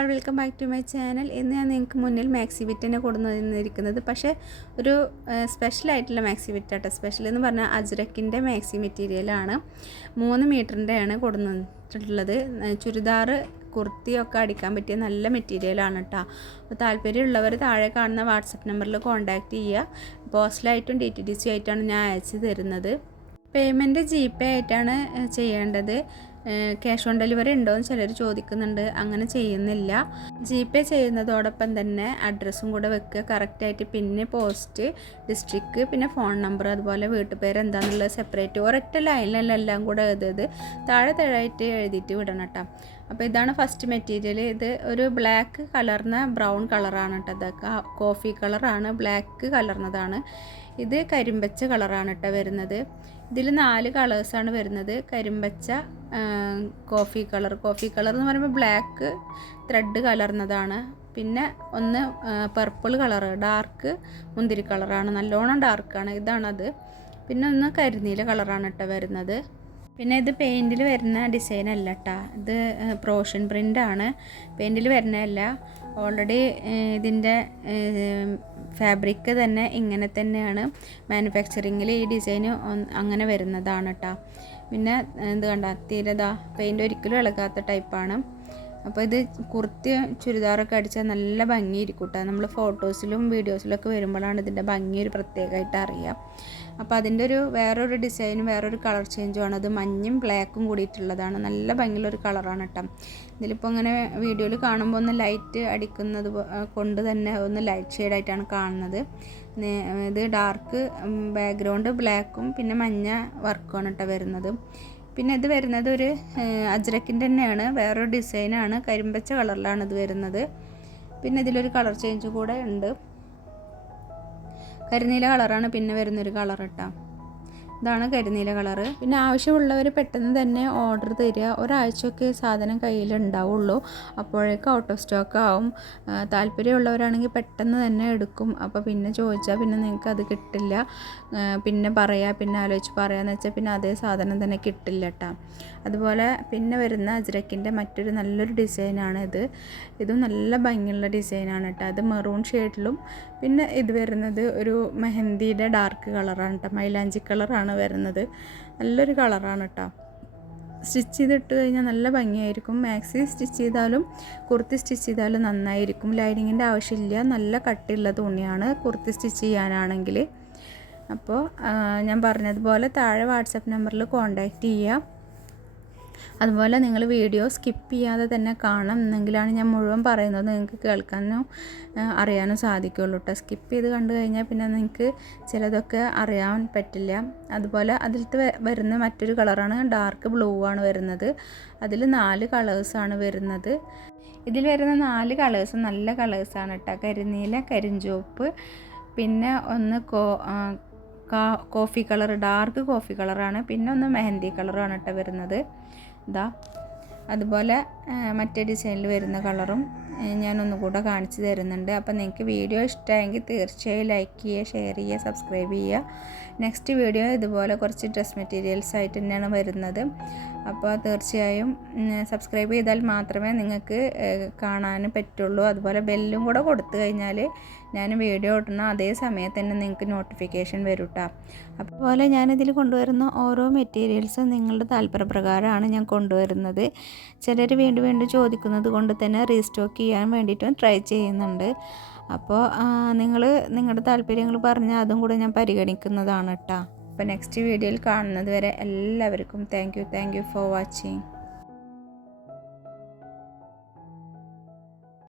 All welcome back to my channel. ഇന്ന് ഞാൻ നിങ്ങൾക്ക് മുന്നിൽ മാക്സി ബിറ്റിനെ കൊടുന്നിരിക്കുന്നത്. പക്ഷേ ഒരു സ്പെഷ്യലായിട്ടുള്ള മാക്സി ബിറ്റാട്ടോ. സ്പെഷ്യൽ എന്ന് പറഞ്ഞാൽ അജ്രക്കിൻ്റെ മാക്സി മെറ്റീരിയലാണ്. 3 മീറ്ററിൻ്റെയാണ് കൊടുത്തിട്ടുള്ളത്. ചുരിദാർ കുർത്തിയൊക്കെ അടിക്കാൻ പറ്റിയ നല്ല മെറ്റീരിയലാണ് കേട്ടോ. അപ്പോൾ താല്പര്യമുള്ളവർ താഴെ കാണുന്ന വാട്സപ്പ് നമ്പറിൽ കോൺടാക്റ്റ് ചെയ്യുക. പോസ്റ്റലായിട്ടും DTDC ആയിട്ടാണ് ഞാൻ അയച്ചു തരുന്നത്. പേയ്മെൻറ്റ് GPay ആയിട്ടാണ് ചെയ്യേണ്ടത്. ക്യാഷ് ഓൺ ഡെലിവറി ഉണ്ടോയെന്ന് ചിലർ ചോദിക്കുന്നുണ്ട്. അങ്ങനെ ചെയ്യുന്നില്ല. GPay ചെയ്യുന്നതോടൊപ്പം തന്നെ അഡ്രസ്സും കൂടെ വെക്കുക കറക്റ്റായിട്ട്. പിന്നെ പോസ്റ്റ്, ഡിസ്ട്രിക്റ്റ്, പിന്നെ ഫോൺ നമ്പർ, അതുപോലെ വീട്ടുപേര് എന്താണെന്നുള്ളത് സെപ്പറേറ്റ് ഒരൊറ്റ ലൈനിലല്ല എല്ലാം കൂടെ എഴുതിയത് താഴായിട്ട് എഴുതിയിട്ട് വിടണം കേട്ടോ. അപ്പോൾ ഇതാണ് ഫസ്റ്റ് മെറ്റീരിയൽ. ഇത് ഒരു ബ്ലാക്ക് കലർന്ന ബ്രൗൺ കളറാണ് കേട്ടോ. ഇതൊക്കെ കോഫി കളറാണ്, ബ്ലാക്ക് കലർന്നതാണ്. ഇത് കരിമ്പച്ച കളറാണ് കേട്ടോ വരുന്നത്. ഇതിൽ 4 കളേഴ്സാണ് വരുന്നത്. കരിമ്പച്ച, കോഫി കളർ എന്ന് പറയുമ്പോൾ ബ്ലാക്ക് ത്രെഡ് കലർന്നതാണ്. പിന്നെ ഒന്ന് പർപ്പിൾ കളർ, ഡാർക്ക് മുന്തിരി കളറാണ്, നല്ലോണം ഡാർക്കാണ്, ഇതാണത്. പിന്നെ ഒന്ന് കരിനീല കളറാണ് കേട്ടോ വരുന്നത്. പിന്നെ ഇത് പെയിൻറ്റിൽ വരുന്ന ഡിസൈൻ അല്ല കേട്ടോ. ഇത് പ്രോഷൻ പ്രിൻ്റാണ്, പെയിൻറ്റിൽ വരുന്നതല്ല. ഓൾറെഡി ഇതിൻ്റെ ഫാബ്രിക് തന്നെ ഇങ്ങനെ തന്നെയാണ് മാനുഫാക്ചറിങ്ങിൽ ഈ ഡിസൈന് അങ്ങനെ വരുന്നതാണ് കേട്ടോ. പിന്നെ ഇത് കണ്ട തീരതാ പെയിൻറ്റ് ഒരിക്കലും ഇളകാത്ത ടൈപ്പാണ്. അപ്പോൾ ഇത് കുർത്തി ചുരിദാറൊക്കെ അടിച്ചാൽ നല്ല ഭംഗിയിരിക്കും കേട്ടോ. നമ്മൾ ഫോട്ടോസിലും വീഡിയോസിലൊക്കെ വരുമ്പോഴാണ് ഇതിൻ്റെ ഭംഗി ഒരു പ്രത്യേകമായിട്ട് അറിയാം. അപ്പോൾ അതിൻ്റെ വേറൊരു ഡിസൈനും വേറൊരു കളർ ചേഞ്ചുമാണ്. അത് മഞ്ഞയും ബ്ലാക്കും കൂടിയിട്ടുള്ളതാണ്. നല്ല ഭംഗിയുള്ളൊരു കളറാണ് കേട്ടോ. ഇതിലിപ്പോൾ ഇങ്ങനെ വീഡിയോയിൽ കാണുമ്പോൾ ഒന്ന് ലൈറ്റ് അടിക്കുന്നത് കൊണ്ട് തന്നെ ഒന്ന് ലൈറ്റ് ഷെയ്ഡായിട്ടാണ് കാണുന്നത്. ഇത് ഡാർക്ക് ബാക്ക്ഗ്രൗണ്ട് ബ്ലാക്കും പിന്നെ മഞ്ഞ വർക്കുമാണ് കേട്ടോ വരുന്നത്. പിന്നെ ഇത് വരുന്നത് ഒരു അജ്രക്കിൻ്റെ തന്നെയാണ്, വേറൊരു ഡിസൈനാണ്, കരിമ്പച്ച കളറിലാണ് ഇത് വരുന്നത്. പിന്നെ ഇതിലൊരു കളർ ചേഞ്ച് കൂടെ ഉണ്ട്, കരിനീല കളറാണ് പിന്നെ വരുന്നൊരു കളർ കേട്ടോ. ഇതാണ് കരിനീല കളറ്. പിന്നെ ആവശ്യമുള്ളവർ പെട്ടെന്ന് തന്നെ ഓർഡർ തരിക. ഒരാഴ്ചയൊക്കെ സാധനം കയ്യിലുണ്ടാവുള്ളൂ, അപ്പോഴേക്കും ഔട്ട് ഓഫ് സ്റ്റോക്ക് ആവും. താല്പര്യമുള്ളവരാണെങ്കിൽ പെട്ടെന്ന് തന്നെ എടുക്കും. അപ്പോൾ പിന്നെ ചോദിച്ചാൽ പിന്നെ നിങ്ങൾക്ക് അത് കിട്ടില്ല. പിന്നെ ആലോചിച്ച് പറയാമെന്ന് വെച്ചാൽ പിന്നെ അതേ സാധനം തന്നെ കിട്ടില്ല കേട്ടോ. അതുപോലെ പിന്നെ വരുന്ന അജ്രക്കിൻ്റെ മറ്റൊരു നല്ലൊരു ഡിസൈനാണ് ഇത്. ഇതും നല്ല ഭംഗിയുള്ള ഡിസൈനാണ് കേട്ടോ. അത് മെറൂൺ ഷെയ്ഡിലും പിന്നെ ഇത് വരുന്നത് ഒരു മെഹന്തിയുടെ ഡാർക്ക് കളറാണ് കേട്ടോ, മൈലാഞ്ചി കളറാണ് വരുന്നത്. നല്ലൊരു കളറാണ് കേട്ടോ. സ്റ്റിച്ച് ചെയ്തിട്ട് കഴിഞ്ഞാൽ നല്ല ഭംഗിയായിരിക്കും. മാക്സി സ്റ്റിച്ച് ചെയ്താലും കുർത്തി സ്റ്റിച്ച് ചെയ്താലും നന്നായിരിക്കും. ലൈനിങ്ങിൻ്റെ ആവശ്യമില്ല, നല്ല കട്ടിയുള്ള തുണിയാണ് കുർത്തി സ്റ്റിച്ച് ചെയ്യാനാണെങ്കിൽ. അപ്പോൾ ഞാൻ പറഞ്ഞതുപോലെ താഴെ വാട്സപ്പ് നമ്പറിൽ കോൺടാക്റ്റ് ചെയ്യുക. അതുപോലെ നിങ്ങൾ വീഡിയോ സ്കിപ്പ് ചെയ്യാതെ തന്നെ കാണണം, എന്നെങ്കിലാണ് ഞാൻ മുഴുവൻ പറയുന്നത് നിങ്ങൾക്ക് കേൾക്കാനും അറിയാനും സാധിക്കുള്ളൂ കേട്ടോ. സ്കിപ്പ് ചെയ്ത് കണ്ടു കഴിഞ്ഞാൽ പിന്നെ നിങ്ങൾക്ക് ചിലതൊക്കെ അറിയാൻ പറ്റില്ല. അതുപോലെ അതിലത്തെ വരുന്ന മറ്റൊരു കളറാണ് ഡാർക്ക് ബ്ലൂ ആണ് വരുന്നത്. അതിൽ 4 കളേഴ്സാണ് വരുന്നത്. ഇതിൽ വരുന്ന 4 കളേഴ്സും നല്ല കളേഴ്സാണ് കേട്ടോ. കരിനീല, കരിഞ്ചുവപ്പ്, പിന്നെ ഒന്ന് കോഫി കളർ, ഡാർക്ക് കോഫി കളറാണ്, പിന്നെ ഒന്ന് മെഹന്തി കളറാണ് കേട്ടോ വരുന്നത്. അതുപോലെ മറ്റേ ഡിസൈനിൽ വരുന്ന കളറും ഞാനൊന്നുകൂടെ കാണിച്ചു തരുന്നുണ്ട്. അപ്പോൾ നിങ്ങൾക്ക് വീഡിയോ ഇഷ്ടമായെങ്കിൽ തീർച്ചയായും ലൈക്ക് ചെയ്യുക, ഷെയർ ചെയ്യുക, സബ്സ്ക്രൈബ് ചെയ്യുക. നെക്സ്റ്റ് വീഡിയോ ഇതുപോലെ കുറച്ച് ഡ്രസ് മെറ്റീരിയൽസ് ആയിട്ട് തന്നെയാണ് വരുന്നത്. അപ്പോൾ തീർച്ചയായും സബ്സ്ക്രൈബ് ചെയ്താൽ മാത്രമേ നിങ്ങൾക്ക് കാണാൻ പറ്റുള്ളൂ. അതുപോലെ ബെല്ലും കൂടെ കൊടുത്തു കഴിഞ്ഞാൽ ഞാൻ വീഡിയോ ഇടുന്ന അതേ സമയത്ത് തന്നെ നിങ്ങൾക്ക് നോട്ടിഫിക്കേഷൻ വരും കേട്ടോ. അതുപോലെ ഞാനിതിൽ കൊണ്ടുവരുന്ന ഓരോ മെറ്റീരിയൽസും നിങ്ങളുടെ താല്പര്യപ്രകാരമാണ് ഞാൻ കൊണ്ടുവരുന്നത്. ചിലർ വീണ്ടും ചോദിക്കുന്നത് കൊണ്ട് തന്നെ റീസ്റ്റോക്ക് ചെയ്യാൻ വേണ്ടിയിട്ടും ട്രൈ ചെയ്യുന്നുണ്ട്. അപ്പോൾ നിങ്ങൾ നിങ്ങളുടെ താല്പര്യങ്ങൾ പറഞ്ഞാൽ അതും കൂടെ ഞാൻ പരിഗണിക്കുന്നതാണ് കേട്ടോ. അപ്പോൾ നെക്സ്റ്റ് വീഡിയോയിൽ കാണുന്നത് വരെ എല്ലാവർക്കും താങ്ക് യു ഫോർ വാച്ചിങ്.